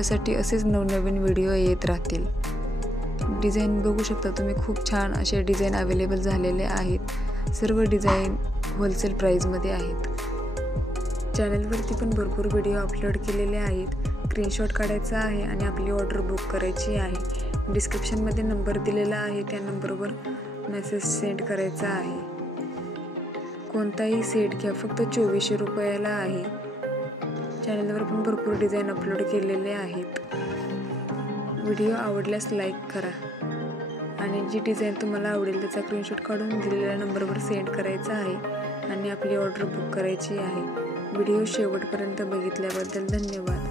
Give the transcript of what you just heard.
तुमच्यासाठी असेच नवनवीन व्हिडिओ येत राहतील। डिझाईन बघू शकता तुम्ही, खूप छान असे डिझाईन अवेलेबल झालेले आहेत। सर्व डिझाईन होलसेल प्राइसमध्ये आहेत। चॅनलवरती पण भरपूर व्हिडिओ अपलोड केलेले आहेत। स्क्रीनशॉट काढायचा आहे आणि आपली ऑर्डर बुक करायची आहे। डिस्क्रिप्शनमध्ये नंबर दिलेला आहे, त्या नंबरवर मेसेज सेंड करायचा आहे। कोणताही सेट घ्या, फक्त 2400 रुपयाला आहे। चॅनलवर पण भरपूर डिझाईन अपलोड केलेले आहेत। व्हिडिओ आवडल्यास लाईक करा आणि जी डिझाईन तुम्हाला आवडेल त्याचा स्क्रीनशॉट काढून दिलेल्या नंबरवर सेंड करायचा आहे आणि आपली ऑर्डर बुक करायची आहे। व्हिडिओ शेवटपर्यंत बघितल्याबद्दल धन्यवाद।